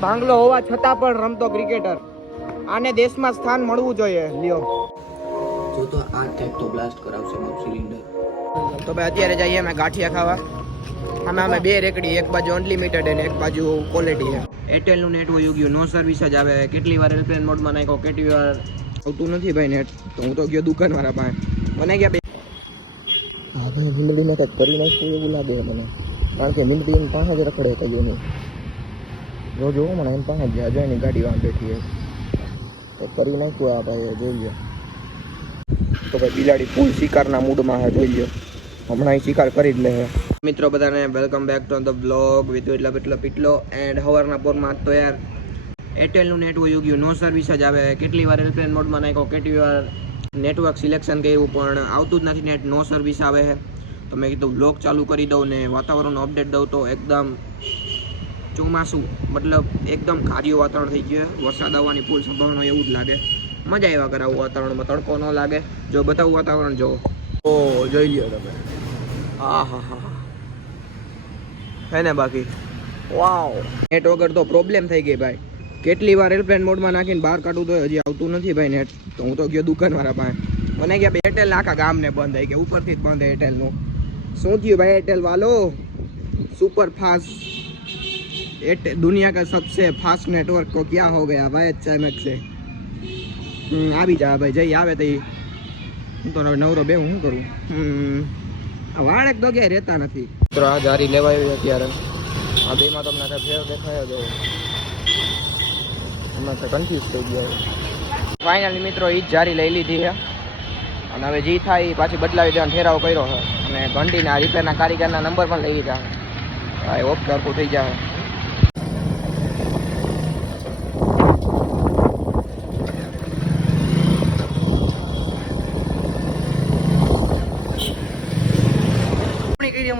ભાંગલો હોવા છતાં પણ રમતો ક્રિકેટર. આને દેશમાં સ્થાન મળવું જોઈએ. લ્યો. જો તો આ ટેક તો બ્લાસ્ટ કરાવશે મારું સિલિન્ડર તો ભાઈ અત્યારે જઈએ અમે ગાંઠિયા ખાવા. અમે અમે બે રેકડી એક બાજુ અનલિમિટેડ અને એક બાજુ ક્વોલિટી છે. એરટેલનું નેટ વયું ગયું નો સર્વિસ જ આવે. કેટલી વાર એરપ્લેન મોડમાં નાખ્યો કેટલી વાર? આવતું નથી ભાઈ નેટ તો હું તો ગયો દુકાનવાળા પાસે. મને ગયા બે હા ભાઈ મીંદડીને કંઈક કરી નાખ્યું એવું લાગે મને. કારણ કે એની પાસે જ રખડે કહ્યું નહીં જો જોવો મને એમ પણ જ્યાં જાય એની ગાડી વાં બેઠી છે. તો કરી નાખ્યું આ ભાઈ જોઈએ તો ભાઈ બિલાડી ફૂલ શિકારના મૂડમાં છે જોઈએ હમણાં એ શિકાર કરી જ લે મિત્રો, બધાને welcome back to the blog with એટલો એટલા પીટલો એન્ડ હવારના પોરમાં તો યાર એરટેલનું નેટવર્ક વયું નો સર્વિસ જ આવે. કેટલી વાર એરપ્લેન મોડમાં નાખ્યો, કેટલી વાર નેટવર્ક સિલેક્શન કર્યું, પણ આવતું જ નથી નેટ નો સર્વિસ આવે તો મેં કીધું બ્લોગ ચાલુ કરી દઉં ને વાતાવરણનો અપડેટ દઉં તો એકદમ ચોમાસું મતલબ એકદમ કાર્યું વાતાવરણ થઈ ગયું વરસાદ આવવાની ફૂલ સંભાવના એવું જ લાગે. મજા આવ્યા કરે આવું વાતાવરણમાં તડકો ન લાગે. જો બતાવું વાતાવરણ જો. ઓ જોઈ લો તમે. હા હા હા. હે ને બાકી? વાવ. નેટ વગર તો પ્રોબ્લેમ થઈ ગઈ ભાઈ. કેટલી વાર એરપ્લેન મોડમાં નાખીને બહાર કાઢું તો હજી આવતું નથી ભાઈ નેટ તો હું તો ગયો દુકાનવાળા પાસે. મને ગયા એરટેલ આખા ગામને બંધ થઈ ગયા. ઉપરથી જ બંધ એરટેલનું શું થયું ભાઈ એરટેલ વાલો? સુપર ફાસ્ટ एट दुनिया का सबसे फास्ट नेटवर्क को क्या हो गया भाई अचानक से હમ, આવી જા ભાઈ જઈ આવે તો ઈ. હું તો હવે નવરો બે હું કરું હમ. આ વાળ એક તો ક્યાંય રહેતા નથી મિત્રો આ જારી લેવાય અત્યારે આ બેમાં તમને કઈ ફેર દેખાય જો અમે તો કન્ફ્યુઝ થઈ ગયા ફાઇનલી મિત્રો એ જ જારી લઈ લીધી છે અને હવે જી થાય ઈ પાછી બદલાવી દેવાનો ઠેરાવ કર્યો છે અને ઘંટીના રિપેરના કારીગરના નંબર પણ લઈ લીધા હા એ ઓફ કરવું થઈ જાય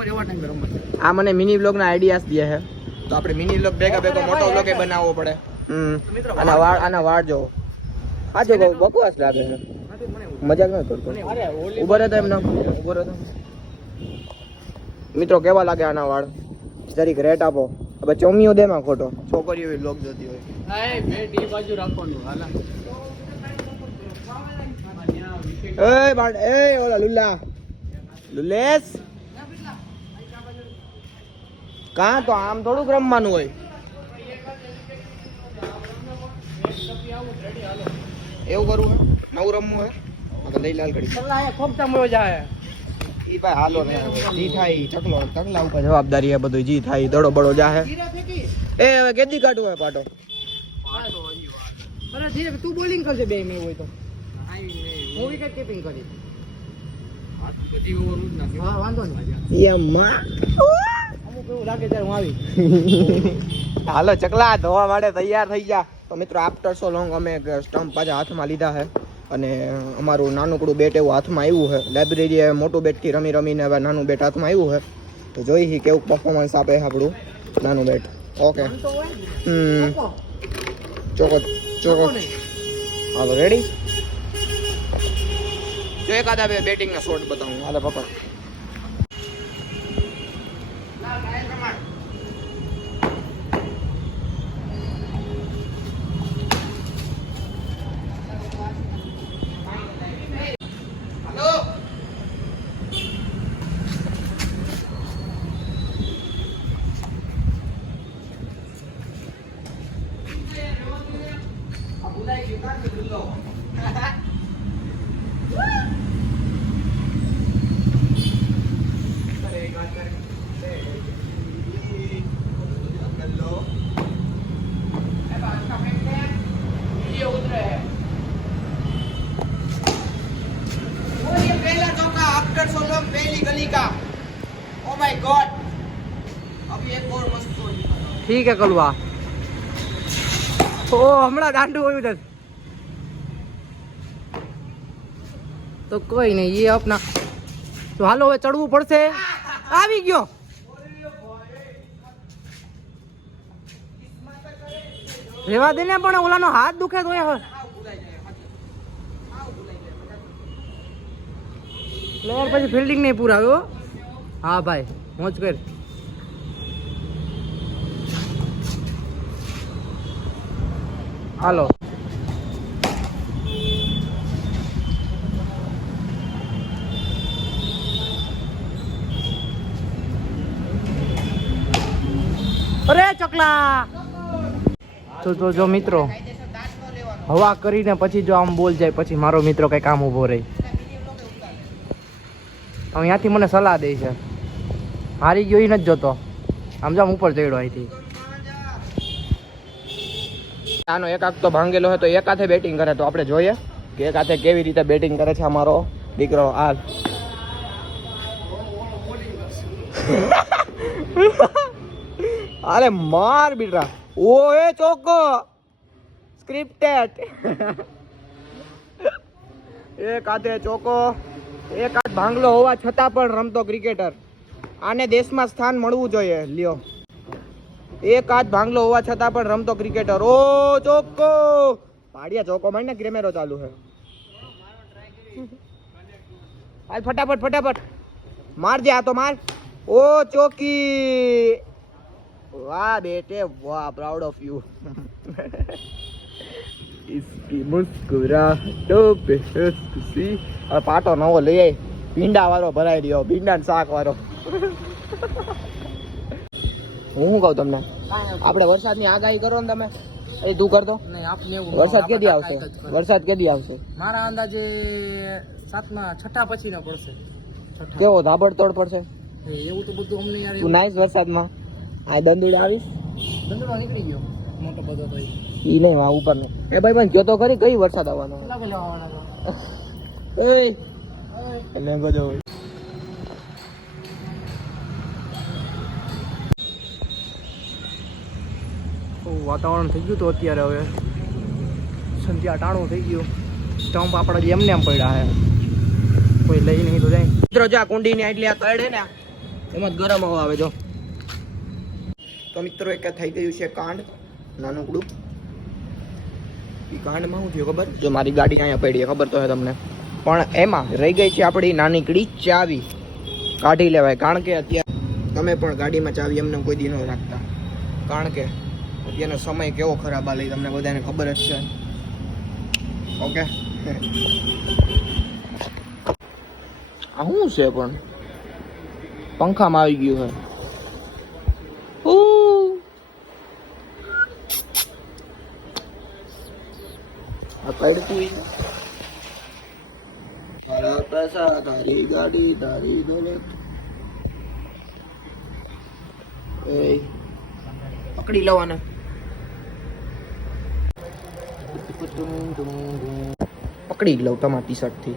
આ મને મિની બ્લોગ ના આઈડિયાસ દે છે તો આપણે મિની બ્લોગ ભેગા ભેગો મોટો બ્લોગ એ બનાવવો પડે. હમ. આના વાળ આના વાળ જો આ જો બકવાસ લાગે છે. મજાક ન કરતો. ઊભો રહે તો એમ ના ઊભો રહે તો. મિત્રો કેવા લાગે આના વાળ? જરીક રેટ આપો. હવે ચોમિયો દે માં ખોટો. છોકરીઓ એવી લોક જોતી હોય. એ બાળ એ ઓલા લુલ્લા. લુલેશ કાં તો આમ થોડુંક રમવાનું હોય. એવું કરવું હે નવું રમવું હે તો લઈ લાલ ઘડી ઈ ભાઈ હાલો ને જી થાય ચકલો ચકલા ઉપર જવાબદારી હે બધું જી થાય દડો બડો જાહે. એ હવે કેદી કાઢવું હે પાટો? તું બોલિંગ કરજે બે મેં હોય તો. હું વિકેટ કીપિંગ કરી હા વાંધો નહીં. યમ્મા હાલો ચકલા ધોવા માટે તૈયાર થઈ ગયા. તો મિત્રો આફ્ટર સો લોંગ અમે સ્ટમ્પ પાછા હાથમાં લીધા છે. અને અમારું નાનકડું બેટ એવું હાથમાં આવ્યું છે. લાઇબ્રેરીએ મોટું બેટથી રમી રમીને હવે નાનું બેટ હાથમાં આવ્યું છે. તો જોઈ કેવું પરફોર્મન્સ આપે છે આપણું નાનું બેટ. ઓકે હમ. ચોકો. ચોકો હાલો રેડી જો એકાદા બે બેટિંગના શોટ બતાવું. હાલે પકડ. ઠીક હે કલવા ઓ, હમણાં દાંડું હોય ઉધર તો કોઈ નહીં એ આપના તો હાલો હવે ચડવું પડશે. આવી ગયો. રેવા દે ને પણ ઓલાનો હાથ દુખે તો હવે. પ્લેયર પછી ફિલ્ડિંગ નહીં પૂરાવ્યો હા ભાઈ, મોજ કર. હાલો. અરે ચકલા. તો તો જો મિત્રો, હવા કરીને પછી જો આમ બોલ જાય, પછી મારો મિત્રો કઈ કામ ઊભો રહી. અહીંયાથી મને સલાહ દે છે. હારી ગયો નથી જોતો. આમ જો ઉપર ચડ્યો અહીંથી. આનો એક તો ભાંગેલો હોય તો એક હાથે બેટિંગ કરે. તો આપણે જોઈએ કે એક કેવી રીતે બેટિંગ કરે છે અમારો દીકરો હાલ. અરે માર ઓ એ ચોકો. સ્ક્રિપ્ટેડ એક હાથે ચોકો, એક હાથ ભાંગલો હોવા છતાં પણ રમતો ક્રિકેટર આને દેશમાં સ્થાન મળવું જોઈએ. લ્યો. એક હાથ ભાંગલો હોવા છતાં પણ રમતો ક્રિકેટર ઓ ચોક્કો પાડિયા ચોકો માં ને ક્રેમેરો ચાલુ છે હાલ ફટાફટ ફટાફટ માર દે આ તો માર ઓ ચોકી વાહ બેટે વાહ પ્રાઉડ ઓફ યુ इसकी मुस्कुराहटों पे हंस खुशी હવે પાટો નવો લઈ આય ભીંડા વાળો ભરાઈ રહ્યો ભીંડા ને શાક વાળો હું શું કહું તમને? આપણે વરસાદની આગાહી કરો ને તમે. એ તું કરતો? વરસાદ કેદી આવશે? વરસાદ કેદી આવશે? મારા અંદાજે સાતમા છઠ્ઠા પછી ના પડશે કેવો ધાબડતોડ પડશે? એવું તો બધું અમને યાર તું નાઈસ વરસાદમાં. આ દંદુડ આવીશ? ધંધો નીકળી ગયો. મોટો બધો તો ઈ. નહીં આ ઉપર નહીં. એ ભાઈ પણ કયો તો ખરી? કઈ વરસાદ આવવાનો? એ. લેંગો જો તો વાતાવરણ થઈ ગયું તો અત્યારે હવે સંધ્યા ટાણું થઈ ગયું. સ્ટમ્પ આપણા જેમ એમને એમ પડ્યા છે. કોઈ લઈ નહીં તો જાય. મિત્રો જો આ કુંડીની આટલી આ તળે ને, એમાં ગરમ હવા આવે જો. તો મિત્રો, એક થઈ ગયું છે કાંડ નાનકડું એ કાંડમાં શું થયું ખબર? જો મારી ગાડી અહીંયા પડી ખબર તો હે તમને. પણ એમાં રહી ગઈ છે આપણી નાનીકડી ચાવી. કાઢી લેવાય, કારણ કે અત્યારે તમે પણ ગાડીમાં ચાવી એમને કોઈ દી ન રાખતા. કારણ કે અત્યારનો સમય કેવો ખરાબ આલે તમને બધાને ખબર જ છે. ઓકે આ શું છે પણ? પંખામાં આવી ગયું તારા પૈસા, તારી ગાડી, તારી દોલત. પકડી લેવાના. પકડી લઉં તમારી ટી શર્ટથી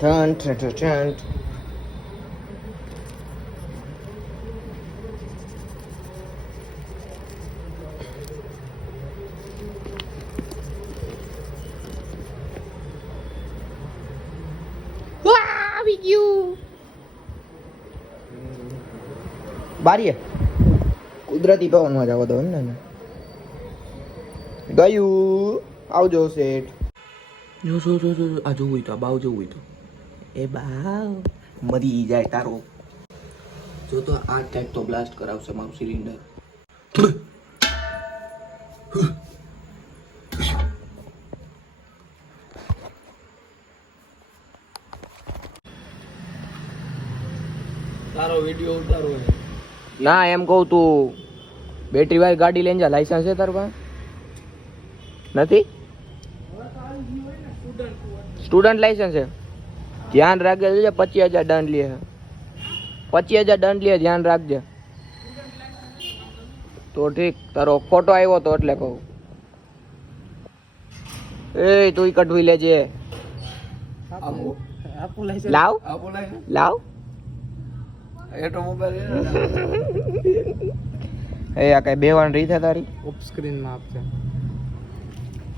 Dun, dun, dun, dun. આવી ગયું બારીએ કુદરતી પવનમાં જવા દો ને. ગયું. આવજો શેઠ. જો જો જો જો આ જોવું તો આ બાવ જોવું હોય તો. એ બાવ. મરી જાય તારો. જો તો આ ટાઈપ તો બ્લાસ્ટ કરાવશે મારું સિલિન્ડર તારો વિડિયો ઉતારો ના એમ કહું તું. બેટરી વાળી ગાડી લઈને જા. લાયસન્સ છે તારું પાસે? નથી? સ્ટુડન્ટ લાયસન્સ છે. ધ્યાન રાખજે પચીસ હજાર દંડ લે પચીસ હજાર દંડ લે ધ્યાન રાખજે. તો ઠીક તારો ફોટો આવ્યો તો એટલે કહું. એ તું કઢવી લેજે. આપો લાવ. લાવ મોબાઈલ એ આ કઈ બેવાની રીત છે તારી? ઓફ સ્ક્રીનમાં આપશે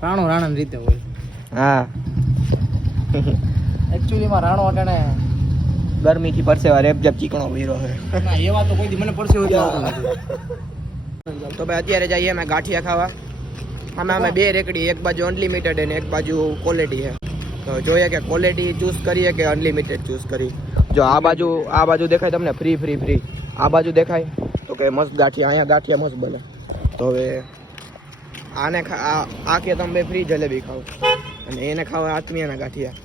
રાણો રાણા રીતે હોય. હા. એકચ્યુઅલીમાં રાણો અટાણે ગરમીથી પરસેવા રેપ જપ ચીકણો વીરો છે. ના એવા તો કોઈ દી મને પરસેવો જ તો આવતું નથી. તો ભાઈ અત્યારે જઈએ અમે ગાંઠિયા ખાવા. અમે અમે બે રેકડી એક બાજુ અનલિમિટેડ અને એક બાજુ ક્વોલિટી છે. તો જોઈએ કે ક્વોલિટી ચૂઝ કરીએ કે અનલિમિટેડ ચૂઝ કરી જો આ બાજુ આ બાજુ દેખાય તમને? ફ્રી ફ્રી ફ્રી આ બાજુ દેખાય? તો કે મસ્ત ગાંઠિયા અહીંયા ગાંઠિયા મસ્ત બને. તો હવે આને આ આ કે તમે બે ફ્રી જલેબી ખાવ અને એને ખાવા આત્મીયના ગાંઠિયા.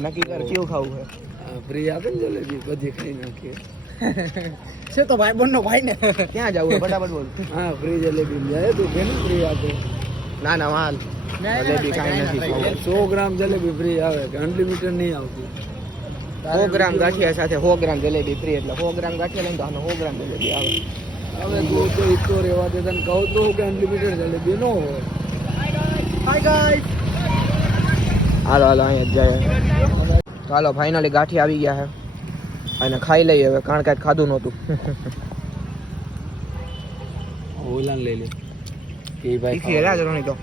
નક્કી કર કેવું ખાવું છે? ફ્રી આપે ને જલેબી બધી ખાઈ નાખીએ. છે તો ભાઈ બંને ભાઈ ને. ક્યાં જવું ફટાફટ બોલ. હા ફ્રી જલેબી જાય તું. કેમ ફ્રી આપે? ના ના માલ જલેબી કાંઈ નથી સો ગ્રામ જલેબી ફ્રી આવે કે અનલિમિટેડ નહીં આવતી? સો ગ્રામ ગાંઠિયા સાથે સો ગ્રામ જલેબી ફ્રી એટલે સો ગ્રામ ગાંઠિયા લઈને તો આનો સો ગ્રામ જલેબી આવે. હવે તું તો ઇતો રહેવા દે તને કહું તો કે અનલિમિટેડ જલેબી ન હોય. હાય ગાઈસ હાલો હાલો અહીંયા જ જાય. ચાલો ફાઇનલી ગાંઠી આવી ગયા હે અને ખાઈ લઈએ હવે કારણ કે ખાધું નહોતું. ઓલાને લઈ લે. કે ભાઈ તીખી રાજ રોણી તો.